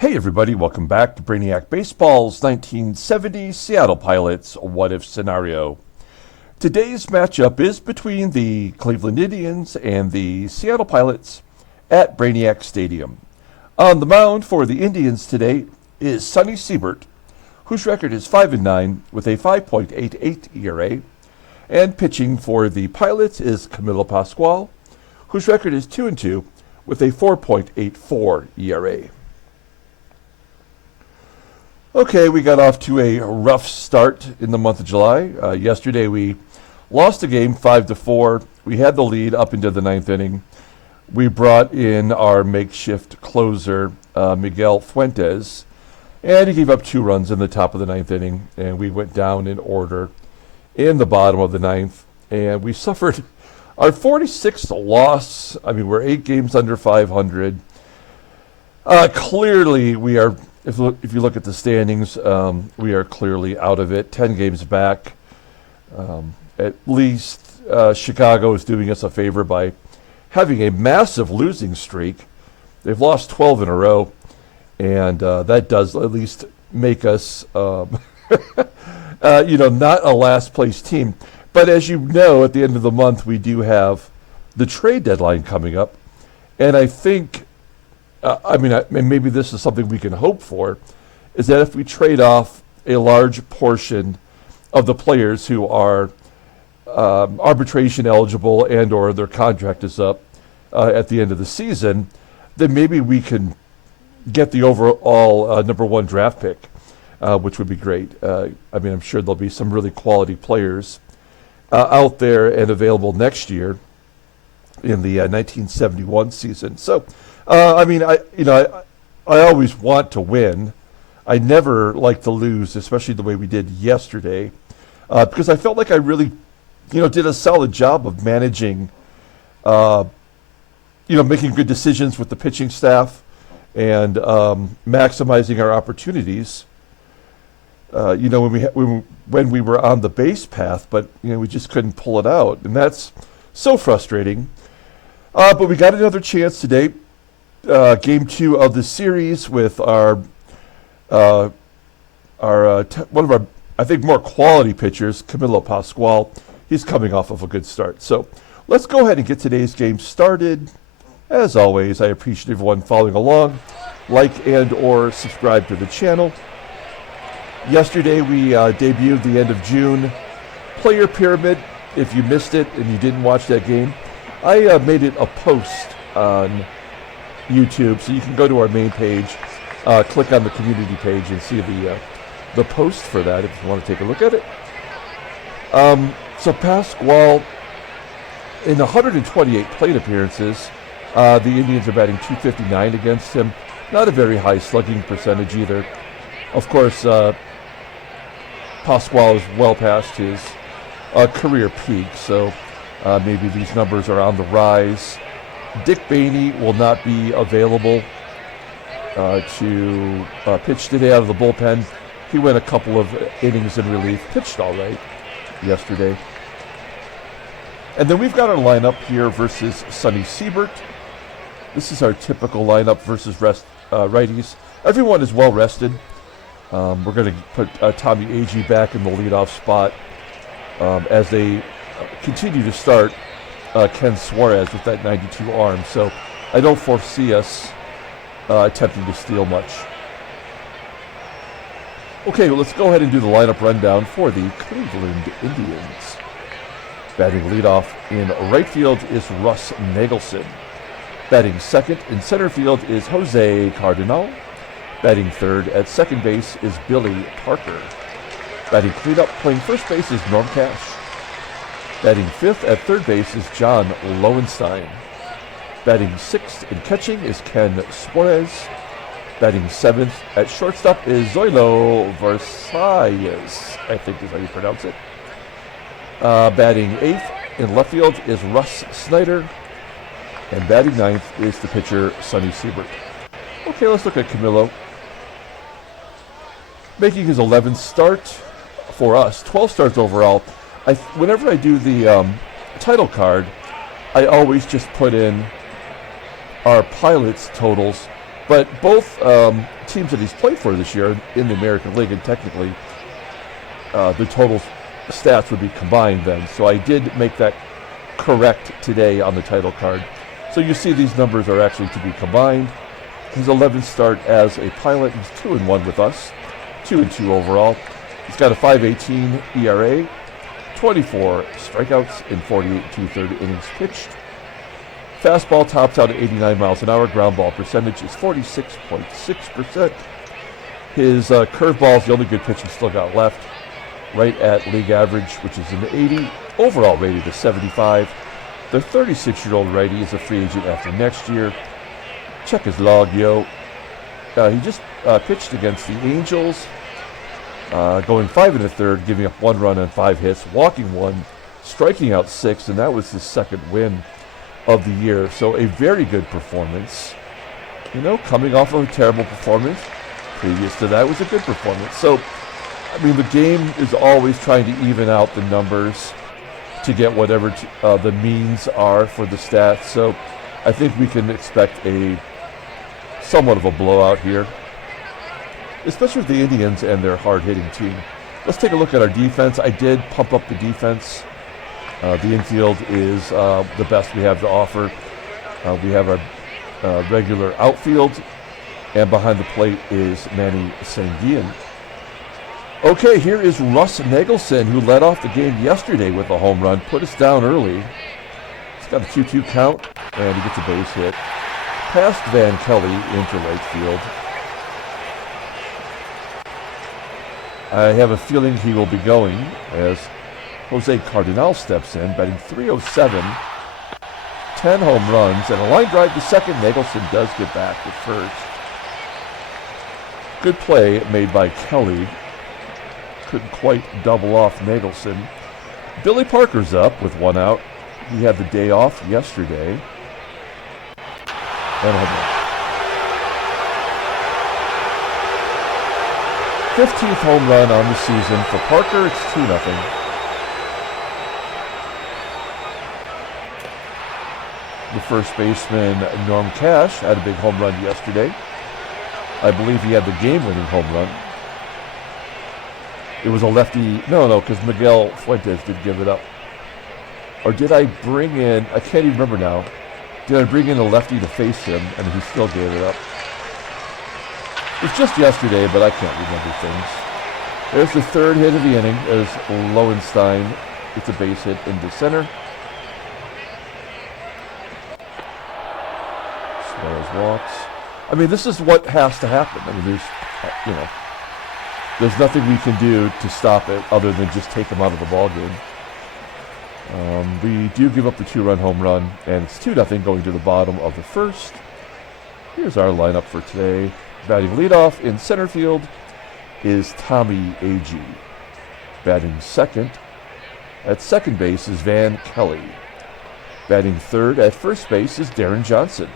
Hey everybody, welcome back to Brainiac Baseball's 1970 Seattle Pilots What If Scenario. Today's matchup is between the Cleveland Indians and the Seattle Pilots at Brainiac Stadium. On the mound for the Indians today is Sonny Siebert, whose record is 5-9 with a 5.88 ERA, and pitching for the Pilots is Camilo Pascual, whose record is 2-2 with a 4.84 ERA. Okay, we got off to a rough start in the month of July. Yesterday we lost the game 5-4. We had the lead up into the ninth inning. We brought in our makeshift closer, Miguel Fuentes, and he gave up 2 runs in the top of the ninth inning, and we went down in order in the bottom of the ninth, and we suffered our 46th loss. I mean, we're 8 games under 500. Clearly, we are. If you look at the standings, we are clearly out of it. 10 games back. At least Chicago is doing us a favor by having a massive losing streak. They've lost 12 in a row, and that does at least make us, not a last place team. But as you know, at the end of the month, we do have the trade deadline coming up, and I think. Maybe this is something we can hope for, is that if we trade off a large portion of the players who are arbitration eligible and or their contract is up at the end of the season, then maybe we can get the overall number 1 draft pick, which would be great. I'm sure there'll be some really quality players out there and available next year in the 1971 season. So. I always want to win. I never like to lose, especially the way we did yesterday, because I felt like I really, did a solid job of managing, making good decisions with the pitching staff and maximizing our opportunities. When we were on the base path, but we just couldn't pull it out, and that's so frustrating. But we got another chance today. Game 2 of the series with one of our, I think, more quality pitchers, Camilo Pascual. He's coming off of a good start. So let's go ahead and get today's game started. As always, I appreciate everyone following along. Like and or subscribe to the channel. Yesterday we debuted the end of June Player Pyramid. If you missed it and you didn't watch that game, I made it a post on YouTube, so you can go to our main page, click on the community page, and see the post for that if you want to take a look at it. So Pascual, in 128 plate appearances, the Indians are batting .259 against him. Not a very high slugging percentage either. Of course, Pascual is well past his career peak, so maybe these numbers are on the rise. Dick Bainey will not be available to pitch today out of the bullpen. He went a couple of innings in relief, pitched all right yesterday. And then we've got our lineup here versus Sonny Siebert. This is our typical lineup versus righties. Everyone is well rested. We're going to put Tommie AGEE back in the leadoff spot as they continue to start Ken SUAREZ with that 92 arm, so I don't foresee us attempting to steal much. Okay, well, let's go ahead and do the lineup rundown for the Cleveland Indians. Batting leadoff in right field is Russ NAGELSON. Batting second in center field is Jose Cardenal. Batting third at second base is Billy Parker. Batting cleanup playing first base is Norm Cash. Batting fifth at third base is John Lowenstein. Batting sixth and catching is Ken SUAREZ. Batting seventh at shortstop is Zoilo VERSALLES, I think is how you pronounce it. Batting eighth in left field is Russ SNYDER. And batting ninth is the pitcher Sonny Siebert. Okay, let's look at Camilo. Making his 11th start for us, 12 starts overall. Whenever I do the title card, I always just put in our pilots' totals But both teams that he's played for this year in the American League, and technically the total stats would be combined then. So I did make that correct today on the title card. So you see these numbers are actually to be combined. His 11th start as a pilot, he's 2-1 with us, 2-2 overall. He's got a 5.18 ERA, 24 strikeouts in 48 2/3 innings pitched. Fastball tops out at 89 miles an hour. Ground ball percentage is 46.6%. His curveball is the only good pitch he's still got left, right at league average, which is an 80. Overall rated is 75. The 36-year-old righty is a free agent after next year. Check his log, yo. He just pitched against the Angels, going 5 1/3, giving up 1 run and 5 hits, walking 1, striking out 6, and that was his second win of the year. So a very good performance. You know, coming off of a terrible performance. Previous to that was a good performance. So, I mean, the game is always trying to even out the numbers to get whatever the means are for the stats. So I think we can expect a somewhat of a blowout here, especially with the Indians and their hard-hitting team. Let's take a look at our defense. I did pump up the defense. The infield is the best we have to offer. We have our regular outfield, and behind the plate is Manny Sanguillen. Okay, here is Russ NAGELSON, who led off the game yesterday with a home run, put us down early. He's got a 2-2 count, and he gets a base hit. Past Van Kelly into right field. I have a feeling he will be going as Jose Cardenal steps in, batting .307, 10 home runs, and a line drive to second. NAGELSON does get back to first. Good play made by Kelly. Couldn't quite double off NAGELSON. Billy Parker's up with 1 out. He had the day off yesterday. And home run. 15th home run on the season for Parker. It's 2-0. The first baseman, Norm Cash, had a big home run yesterday. I believe he had the game-winning home run. It was a lefty. No, because Miguel Fuentes did give it up. Or did I bring in, I can't even remember now. Did I bring in a lefty to face him and he still gave it up? It was just yesterday, but I can't remember things. There's the third hit of the inning as Lowenstein gets a base hit into center. SUAREZ walks. I mean, this is what has to happen. I mean, there's nothing we can do to stop it other than just take him out of the ball game. We do give up the 2-run home run, and it's 2-0 going to the bottom of the first. Here's our lineup for today. Batting leadoff in center field is Tommie AGEE. Batting second at second base is Van Kelly. Batting third at first base is Deron Johnson.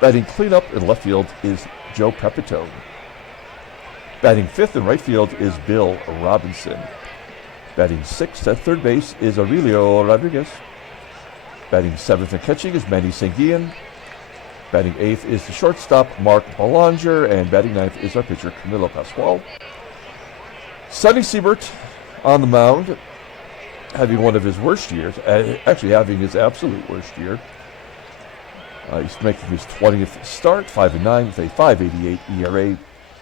Batting cleanup in left field is Joe PEPITONE. Batting fifth in right field is Bill Robinson. Batting sixth at third base is Aurelio Rodriguez. Batting seventh and catching is Manny Sanguillen. Batting eighth is the shortstop, Mark Belanger. And batting ninth is our pitcher, Camilo Pascual. Sonny Siebert on the mound, having one of his worst years, actually having his absolute worst year. He's making his 20th start, 5-9 with a 5.88 ERA,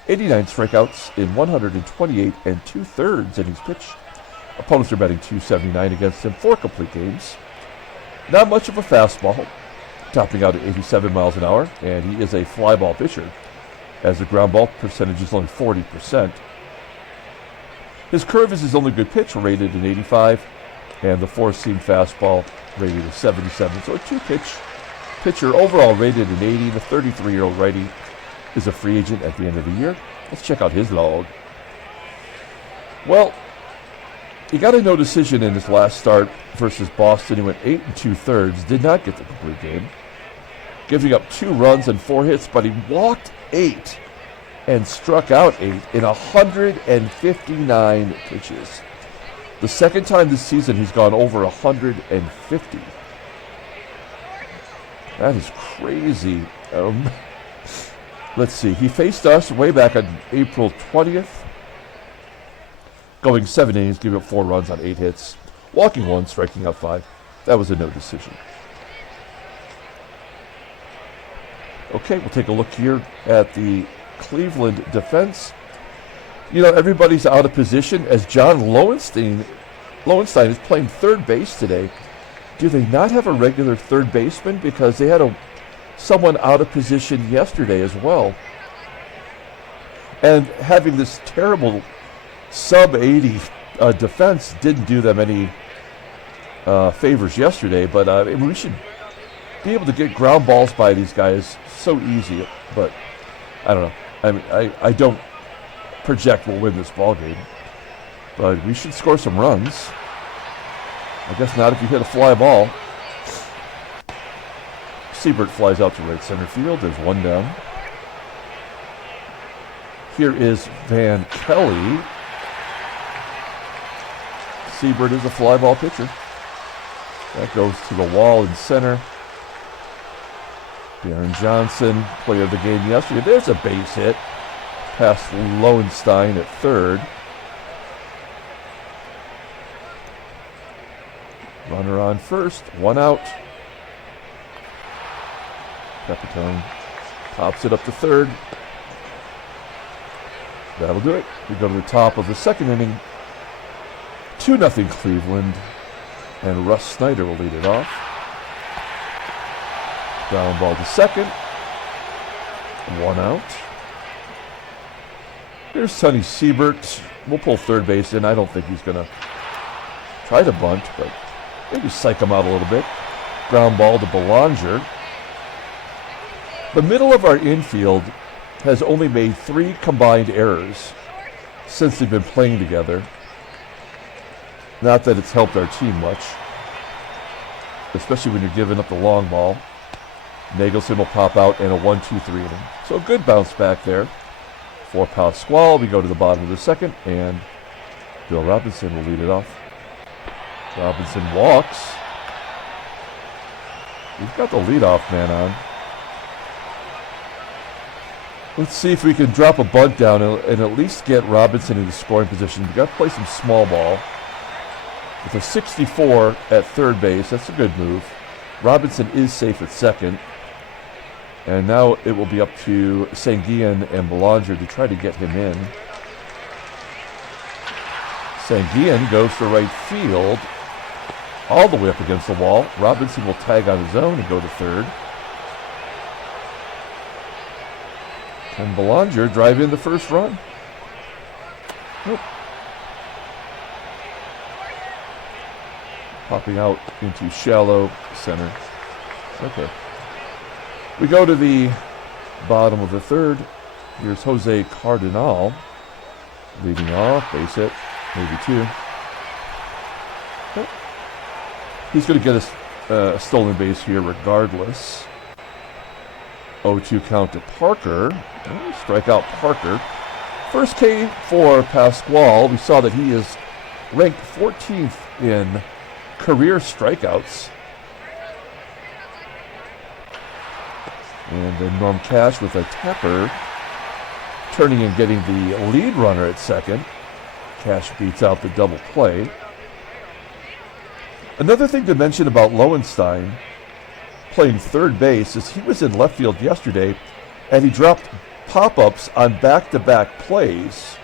89 strikeouts in 128 2/3 innings pitched. Opponents are batting .279 against him, 4 complete games. Not much of a fastball, topping out at 87 miles an hour, and he is a fly ball pitcher, as the ground ball percentage is only 40%. His curve is his only good pitch, rated an 85, and the four-seam fastball rated a 77. So a two-pitch pitcher, overall rated an 80. The 33-year-old righty is a free agent at the end of the year. Let's check out his log. Well, he got a no decision in his last start versus Boston. He went 8 2/3, did not get the complete game, giving up 2 runs and 4 hits, but he walked 8 and struck out 8 in 159 pitches. The second time this season he's gone over 150. That is crazy. let's see. He faced us way back on April 20th. Going 7 innings, giving up 4 runs on 8 hits. Walking 1, striking out 5. That was a no decision. Okay, we'll take a look here at the Cleveland defense. You know, everybody's out of position as John Lowenstein is playing third base today. Do they not have a regular third baseman? Because they had someone out of position yesterday as well. And having this terrible sub-80 defense didn't do them any favors yesterday. But we should be able to get ground balls by these guys so easy. But I don't know. I mean, I don't project we'll win this ball game. But we should score some runs. I guess not if you hit a fly ball. Siebert flies out to right center field. There's 1 down. Here is Van Kelly. Siebert is a fly ball pitcher. That goes to the wall in center. Deron Johnson, player of the game yesterday. There's a base hit past Lowenstein at third. Runner on first, 1 out. PEPITONE pops it up to third. That'll do it. We go to the top of the second inning. 2-0 Cleveland. And Russ SNYDER will lead it off. Ground ball to second. 1 out. Here's Sonny Siebert. We'll pull third base in. I don't think he's going to try to bunt, but maybe psych him out a little bit. Ground ball to Belanger. The middle of our infield has only made 3 combined errors since they've been playing together. Not that it's helped our team much, especially when you're giving up the long ball. NAGELSON will pop out in a 1-2-3 inning. So a good bounce back there for Pascual. We go to the bottom of the second, and Bill Robinson will lead it off. Robinson walks. We've got the leadoff man on. Let's see if we can drop a bunt down and at least get Robinson into scoring position. We've got to play some small ball. With a 64 at third base, that's a good move. Robinson is safe at second. And now it will be up to SANGUILLEN and Belanger to try to get him in. SANGUILLEN goes to right field, all the way up against the wall. Robinson will tag on his own and go to third. Can Belanger drive in the first run? Nope. Popping out into shallow center. Okay. We go to the bottom of the third. Here's Jose CARDENAL leading off. Base hit, maybe 2. Okay. He's going to get a stolen base here regardless. 0-2 count to Parker. Strike out Parker. First K for Pascual. We saw that he is ranked 14th in career strikeouts. And then Norm Cash with a tapper, turning and getting the lead runner at second. Cash beats out the double play. Another thing to mention about Lowenstein playing third base is he was in left field yesterday and he dropped pop-ups on back-to-back plays.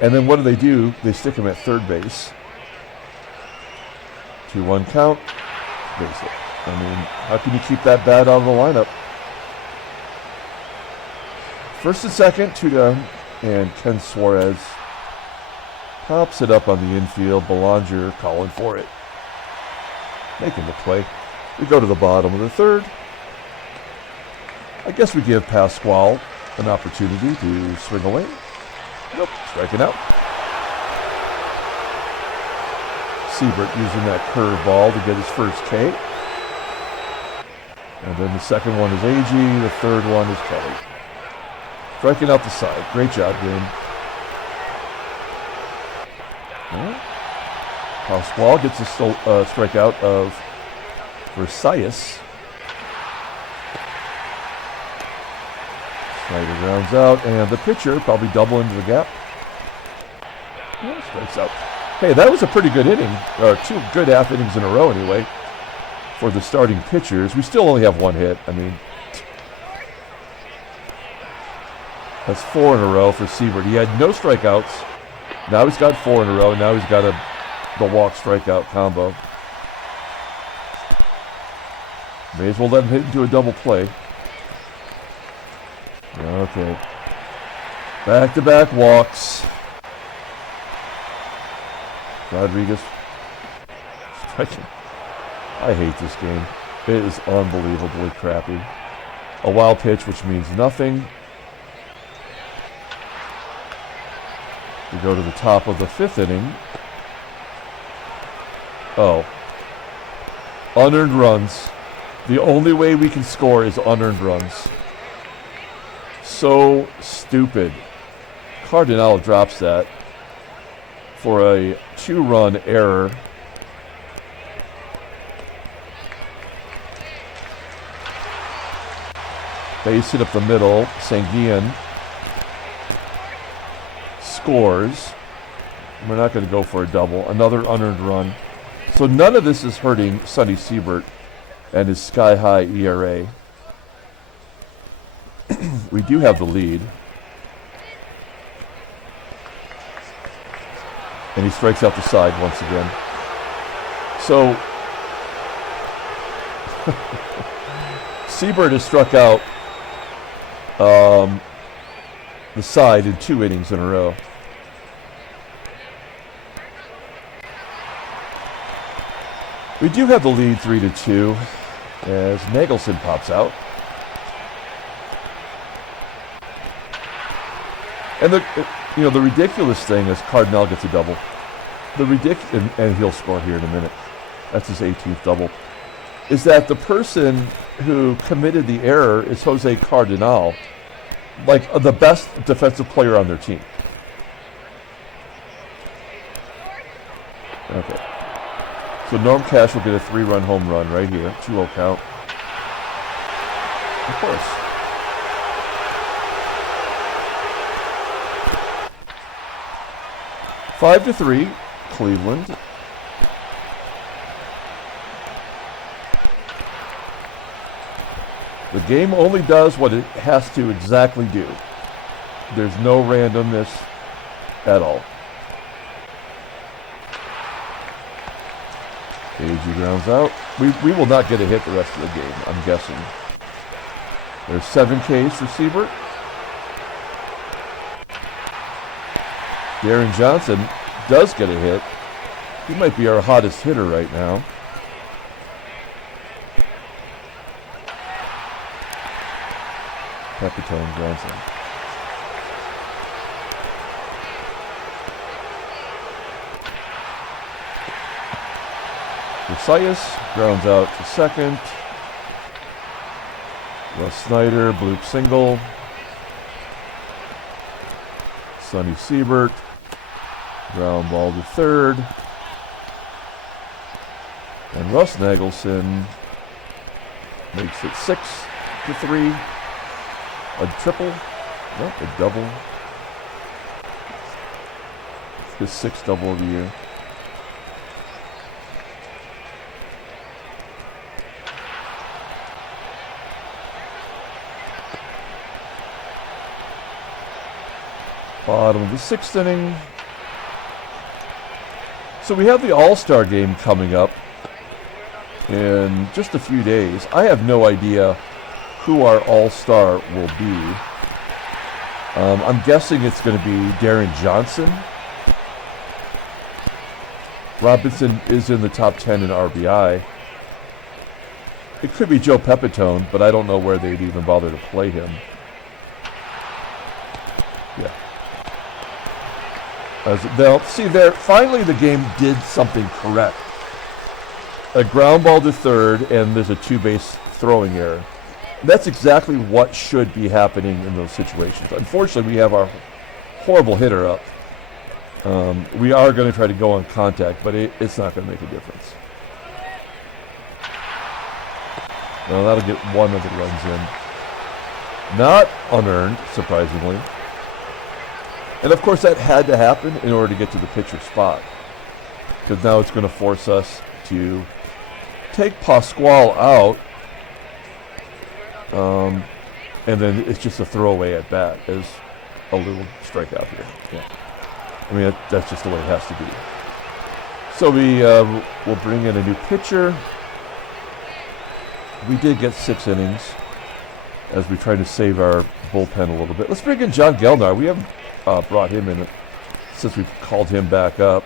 And then what do? They stick him at third base. 2-1 count. Base hit. I mean, how can you keep that bat out of the lineup? First and second, 2 down, and Ken SUAREZ pops it up on the infield. Belanger calling for it. Making the play. We go to the bottom of the third. I guess we give Pascual an opportunity to swing away. Nope, striking out. Siebert using that curveball to get his first K. And then the second one is AGEE, the third one is Kelly. Striking out the side. Great job, game. Pascual gets a strikeout of VERSALLES. SNYDER grounds out, and the pitcher probably double into the gap. Yeah, strikes out. Hey, that was a pretty good inning, or 2 good half innings in a row anyway, for the starting pitchers. We still only have 1 hit. I mean, that's 4 in a row for Siebert. He had no strikeouts. Now he's got 4 in a row. Now he's got the walk strikeout combo. May as well let him hit into a double play. Okay. Back-to-back walks. Rodriguez striking. I hate this game. It is unbelievably crappy. A wild pitch, which means nothing. We go to the top of the 5th inning. Oh. Unearned runs. The only way we can score is unearned runs. So stupid. CARDENAL drops that for a 2-run error. Base hit up the middle. SANGUILLEN scores. We're not going to go for a double. Another unearned run. So none of this is hurting Sonny Siebert and his sky-high ERA. We do have the lead. And he strikes out the side once again. So Siebert has struck out the side in 2 innings in a row. We do have the lead 3-2 as NAGELSON pops out. And the ridiculous thing is CARDENAL gets a double. And he'll score here in a minute. That's his 18th double. Is that the person who committed the error is Jose CARDENAL, like the best defensive player on their team. Okay. So Norm Cash will get a 3-run home run right here. 2-0 count. Of course. Five to 3, Cleveland. The game only does what it has to exactly do. There's no randomness at all. AGEE grounds out. We will not get a hit the rest of the game, I'm guessing. There's 7 Ks for Siebert. Deron Johnson does get a hit. He might be our hottest hitter right now. PEPITONE grounds in. VERSALLES grounds out to second. SNYDER, bloop single. Sonny Siebert, ground ball to third. And Russ NAGELSON makes it 6-3. A triple, nope, a double. His 6th double of the year. Bottom of the 6th inning. So we have the All-Star game coming up in just a few days. I have no idea who our All-Star will be. I'm guessing it's going to be Deron Johnson. Robinson is in the top 10 in RBI. It could be Joe PEPITONE, but I don't know where they'd even bother to play him. Yeah. They'll see there. Finally, the game did something correct. A ground ball to third, and there's a 2-base throwing error. That's exactly what should be happening in those situations. Unfortunately, we have our horrible hitter up. We are going to try to go on contact, but it's not going to make a difference. Well, that'll get 1 of the runs in. Not unearned, surprisingly. And of course that had to happen in order to get to the pitcher spot. Because now it's going to force us to take Pascual out. And then it's just a throwaway at bat as a little strikeout here. Yeah. I mean, that's just the way it has to be. So we'll bring in a new pitcher. We did get 6 innings as we try to save our bullpen a little bit. Let's bring in John Gelnar. We haven't brought him in since we've called him back up.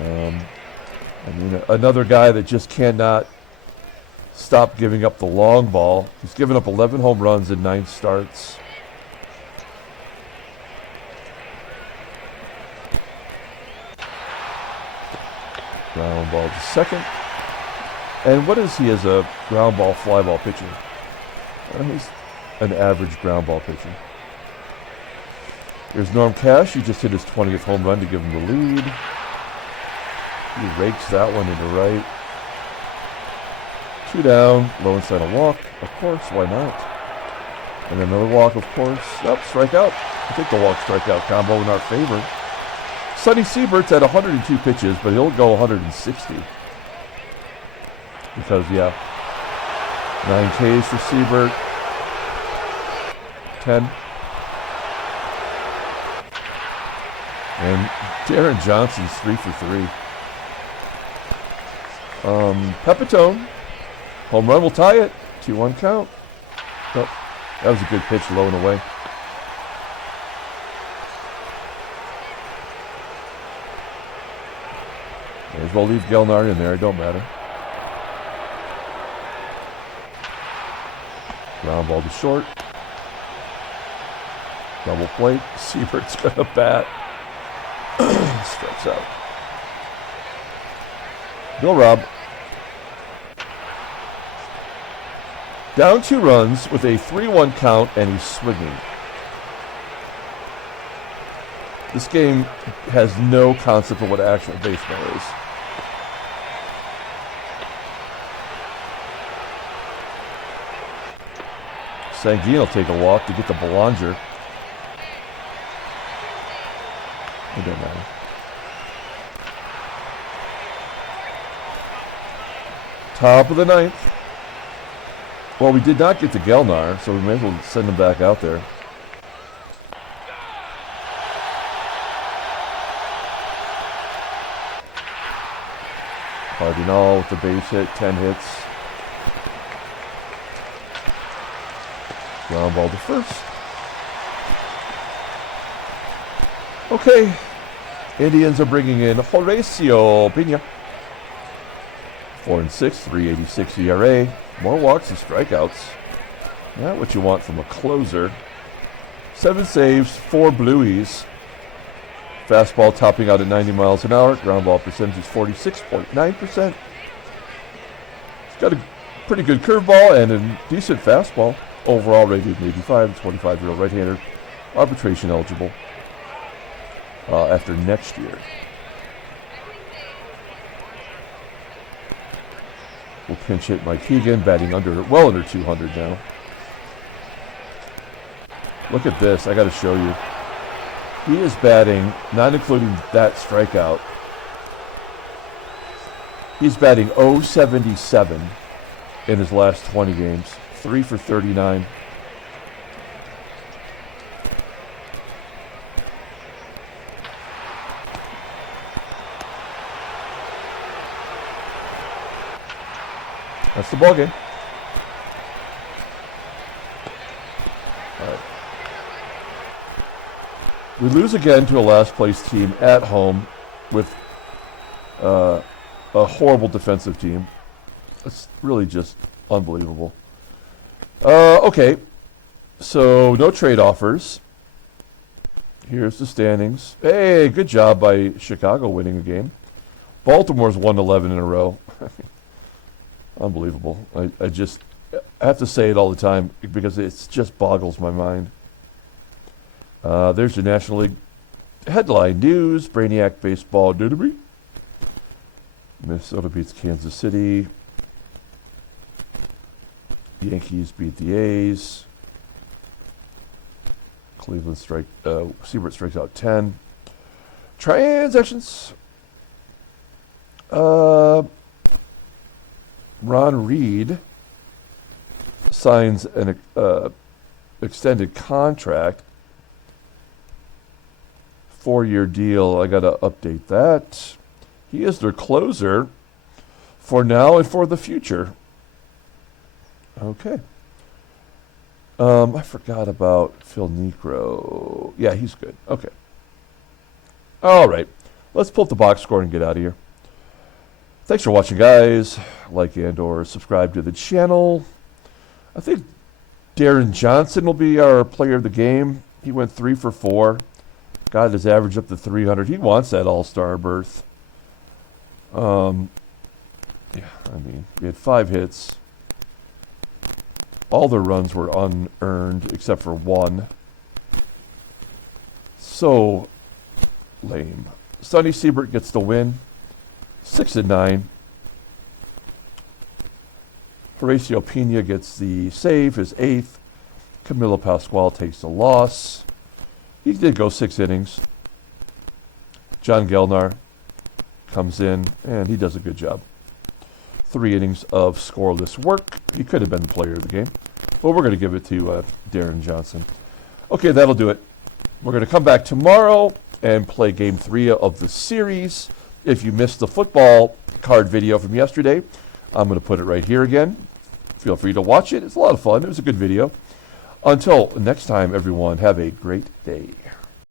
I mean, another guy that just cannot stop giving up the long ball. He's given up 11 home runs in 9 starts. Ground ball to second. And what is he as a ground ball, fly ball pitcher? He's an average ground ball pitcher. Here's Norm Cash. He just hit his 20th home run to give him the lead. He rakes that one into right. 2 down. Lowenstein a walk. Of course, why not? And another walk, of course. Yep, strikeout. I think the walk-strikeout combo in our favor. Sonny Siebert's at 102 pitches, but he'll go 160. Because, yeah, 9 Ks for Siebert. 10. And Deron Johnson's 3 for 3. PEPITONE. Home run will tie it. 2-1 count. Oh, that was a good pitch, low and away. May as well leave Gelnar in there. It don't matter. Ground ball to short. Double play. Siebert's gonna bat. Strikes out. Go, Rob. Down 2 runs with a 3-1 count, and he's swinging. This game has no concept of what actual baseball is. Sanguillen will take a walk to get the Belanger. It doesn't matter. Top of the 9th. Well, we did not get to Gelnar, so we may as well send him back out there. Cardinal with the base hit, 10 hits. Ground ball to first. Okay. Indians are bringing in Aurelio Pena. 4-6, 3.86 ERA. More walks and strikeouts. Not what you want from a closer. 7 saves, 4 blueies. Fastball topping out at 90 miles an hour. Ground ball percentage is 46.9%. He's got a pretty good curveball and a decent fastball. Overall rated 85, 25-year-old right-hander. Arbitration eligible after next year. We'll pinch hit Mike Keegan, batting well under 200 now. Look at this. I got to show you. He is batting, not including that strikeout. He's batting .077 in his last 20 games. 3 for 39. That's the ball game. All right. We lose again to a last place team at home with a horrible defensive team. It's really just unbelievable. Okay, so no trade offers. Here's the standings. Hey, good job by Chicago winning a game. Baltimore's won 11 in a row. Unbelievable. I have to say it all the time because it just boggles my mind. There's the National League headline news. Brainiac baseball derby. Minnesota beats Kansas City. Yankees beat the A's. Cleveland Siebert strikes out 10. Transactions. Ron Reed signs an extended contract. 4-year deal. I got to update that. He is their closer for now and for the future. Okay. I forgot about Phil Necro. Yeah, he's good. Okay. All right. Let's pull up the box score and get out of here. Thanks for watching, guys. Like and or subscribe to the channel. I think Deron Johnson will be our player of the game. He went 3 for 4. Got his average up to 300. He wants that all-star berth. Yeah, I mean, we had 5 hits. All the runs were unearned except for 1. So lame. Sonny Siebert gets the win. 6-9. Horacio Pena gets the save, his 8th. Camilo Pascual takes the loss. He did go 6 innings. John Gelnar comes in, and he does a good job. 3 innings of scoreless work. He could have been the player of the game. But we're going to give it to Deron Johnson. Okay, that'll do it. We're going to come back tomorrow and play Game 3 of the series. If you missed the football card video from yesterday, I'm going to put it right here again. Feel free to watch it. It's a lot of fun. It was a good video. Until next time, everyone, have a great day.